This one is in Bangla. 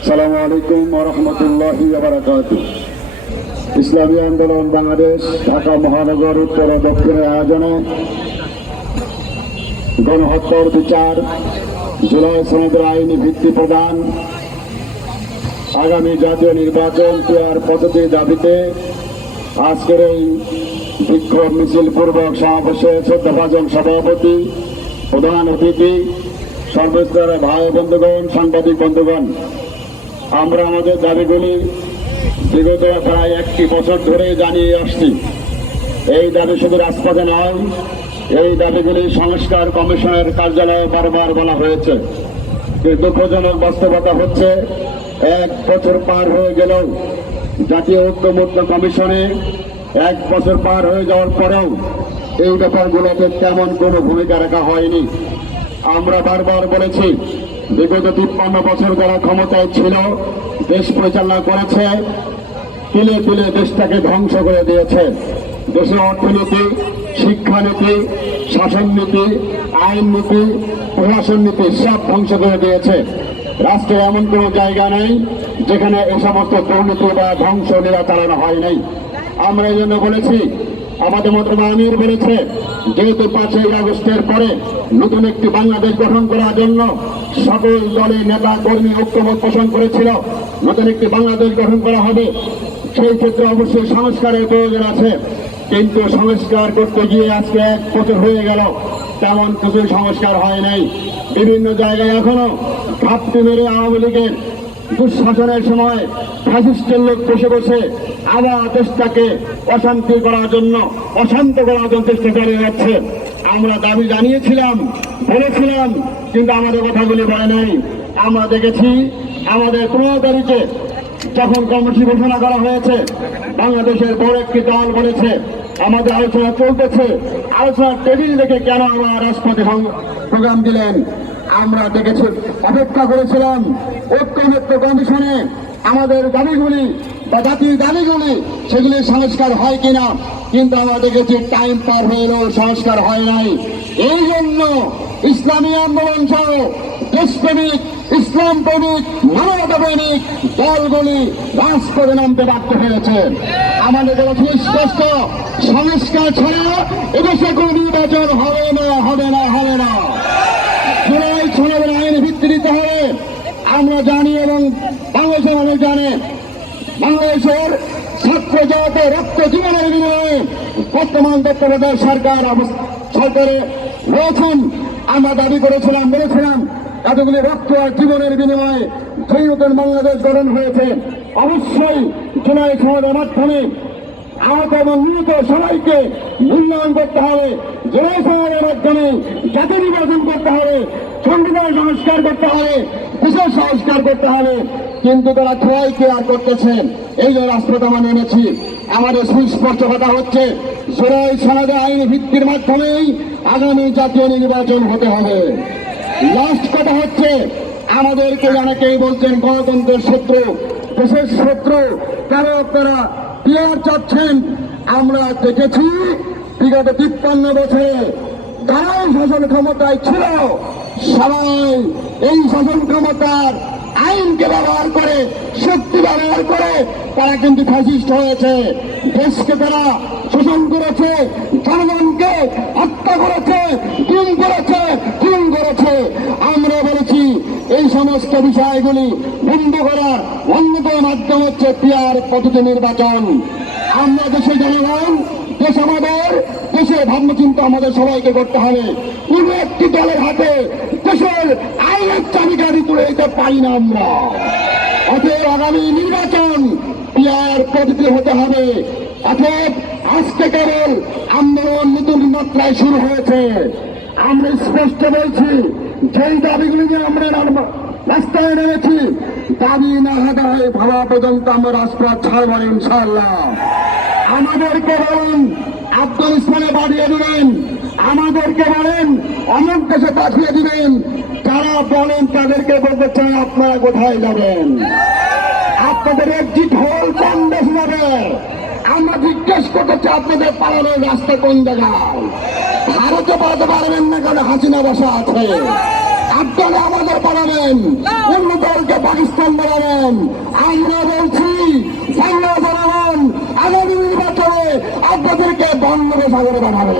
আসসালামু আলাইকুম ওয়া রাহমাতুল্লাহি ওয়া বারাকাতুহু। ইসলামী আন্দোলন বাংলাদেশ ঢাকা মহানগর উত্তর ও দক্ষিণের আয়োজনে গণহত্যার বিচার, জুলাই সনদের আইনি ভিত্তি প্রদান, আগামী জাতীয় নির্বাচন পেয়ার পদ্ধতির দাবিতে আজকের এই বিক্ষোভ মিছিল পূর্বক সমাবেশে শ্রদ্ধাভাজন সভাপতি, প্রধান অতিথি, সর্বস্তরের ভাই বন্ধুগণ, সাংবাদিক বন্ধুগণ, আমরা আমাদের দাবিগুলি বিগত প্রায় 1 বছর ধরে জানিয়ে আসছি। এই দাবি শুধু রাজপথে নয়, এই দাবিগুলি সংস্কার কমিশনের কার্যালয়ে বারবার বলা হয়েছে। কিন্তু দুঃখজনক বাস্তবতা হচ্ছে 1 বছর পার হয়ে গেলেও জাতীয় ঐক্যমত্য কমিশনে 1 বছর পার হয়ে যাওয়ার পরেও এই ব্যাপারগুলোতে তেমন কোনো ভূমিকা রাখা হয়নি। আমরা বারবার বলেছি, বিগত 53 বছর যারা ক্ষমতায় ছিল, দেশ পরিচালনা করেছে, তিলে তিলে দেশটাকে ধ্বংস করে দিয়েছে। দেশের অর্থনীতি, শিক্ষানীতি, শাসননীতি, আইন নীতি, প্রশাসন নীতি সব ধ্বংস করে দিয়েছে। রাষ্ট্রে এমন কোনো জায়গা নেই যেখানে এ সমস্ত দুর্নীতি বা ধ্বংস লীলা চালানো হয় নাই। আমরা এই জন্য বলেছি, আমাদের মতন আমির বলেছে, যেহেতু 5ই আগস্টের পরে নতুন একটি বাংলাদেশ গঠন করার জন্য সকল দলের নেতা কর্মী ঐক্যমত পোষণ করেছিল, নতুন একটি বাংলাদেশ গঠন করা হবে, সেই ক্ষেত্রে অবশ্যই সংস্কারের প্রয়োজন আছে। কিন্তু সংস্কার করতে গিয়ে আজকে 1 বছর হয়ে গেল, তেমন কিছু সংস্কার হয় নাই। বিভিন্ন জায়গায় এখনো ঘাপটি মেরে আওয়ামী লীগের দুঃশাসনের সময় ফ্যাসিস্টের লোক বসে বসে আবার দেশটাকে অশান্তি করার জন্য, অশান্ত করার জন্য চেষ্টা চালিয়ে যাচ্ছে। আমরা দাবি জানিয়েছিলাম, বলেছিলাম, কিন্তু আমাদের কথাগুলি বলে নাই। আমরা দেখেছি আমাদের 15 তারিখে যখন কর্মসূচি ঘোষণা করা হয়েছে, বাংলাদেশের বড় একটি দল বলেছে আমাদের আলোচনা চলতেছে, আলোচনার টেবিল দেখে কেন আবার রাজপথে প্রোগ্রাম দিলেন। আমরা দেখেছি, অপেক্ষা করেছিলাম ঐক্যমত্য কমিশনে আমাদের দাবিগুলি বা জাতির দাবিগুলি সেগুলি সংস্কার হয় কিনা, কিন্তু আমরা দেখেছি টাইম পার হয়েও সংস্কার হয় নাই। এই জন্য ইসলামী আন্দোলন সহ দেশপ্রেমিক, ইসলাম প্রেমিক, মানবতা প্রেমিক দলগুলি রাজপথে নামতে বাধ্য হয়েছে। আমাদের কাছে স্পষ্ট, সংস্কার ছাড়া এদেশে কোনো নির্বাচন হবে না, হবে না, হবে না। জুলাই সনদের আইনে ভিত্তি দিতে হবে। আমরা জানি এবং বাংলাদেশের মানুষ জানে, বাংলাদেশের ছাত্র জগতে রক্ত জীবনের বিনিময়ে বর্তমান তত্ত্বাবধায়ক সরকারে রয়েছেন। আমরা দাবি করেছিলাম, বলেছিলাম এতগুলি রক্ত আর জীবনের বিনিময়ে সেই নতুন বাংলাদেশ গঠন হয়েছে। অবশ্যই জুলাই সনদের মাধ্যমে আহত এবং নিহত সবাইকে মূল্যায়ন করতে হবে। জুলাই সনদের মাধ্যমে জাতীয় নির্বাচন করতে হবে, সংবিধান সংস্কার করতে হবে, বিশেষ সংস্কার করতে হবে। কিন্তু তারা সবাইকে আর করতেছেন, এই জন্য রাষ্ট্রপতি আমরা নেমেছি। আমাদের সুস্পষ্ট কথা হচ্ছে, জুলাই সনদের আইনি ভিত্তির মাধ্যমেই আগামী জাতীয় নির্বাচন হতে হবে। লাস্ট কথা হচ্ছে, আমাদেরকে অনেকেই বলছেন গণতন্ত্রের শত্রু, দেশের শত্রু, কেন আপনারা পিয়ার চাচ্ছেন? আমরা দেখেছি বিগত 53 বছরে যারাই শাসন ক্ষমতায় ছিল, সবাই এই শাসন ক্ষমতার আইনকে ব্যবহার করে, শক্তি ব্যবহার করে তারা কিন্তু ফ্যাসিস্ট হয়েছে। দেশকে তারা শোষণ করেছে, জনগণকে হত্যা করেছে, খুন করেছে, খুন করেছে। আমরা বলেছি এই সমস্ত বিষয়গুলি বন্ধ করার অন্যতম মাধ্যম হচ্ছে পিয়ার পদ্ধতি নির্বাচন। আমরা দেশের জনগণ, দেশ আমাদের, দেশের ভাবনাচিন্তা আমাদের সবাইকে করতে হবে। কোন একটি দলের হাতে দেশের আইনের চাবিকাঠি তুলে দিতে পারি না আমরা। অতএব আগামী নির্বাচন পিয়ার পদ্ধতি হতে হবে। অতএব আজকে কেবল আন্দোলন নতুন মাত্রায় শুরু হয়েছে। আমরা স্পষ্ট বলছি, যেই দাবিগুলি নিয়ে আমরা রাস্তায় নেমেছি, দাবি না হাঁটায় ভাবা পর্যন্ত আমরা রাজপথ ছাড়ব ইনশাআল্লাহ। আমাদেরকে বলেন আফগানিস্তানে পাঠিয়ে দিবেন, আমাদেরকে বলেন অনেক দেশে পাঠিয়ে দিবেন, যারা বলেন তাদেরকে বলতে চাই আপনারা কোথায় যাবেন? আপনাদের এক্সিট হোল কোন দেশ যাবে? আমরা জিজ্ঞেস করতে চাই আপনাদের পালানোর রাস্তা কোন জায়গায়? ভারতে পালাতে পারবেন না, কারণ হাসিনা বসা আছে। আপনারা আমাদের পালাবেন, অন্য দলকে পাকিস্তান বানাবেন। আমরা বলছি বাংলা জনগণ আগামী নির্বাচনে আপনাদেরকে বঙ্গোপসাগরে বানাবে।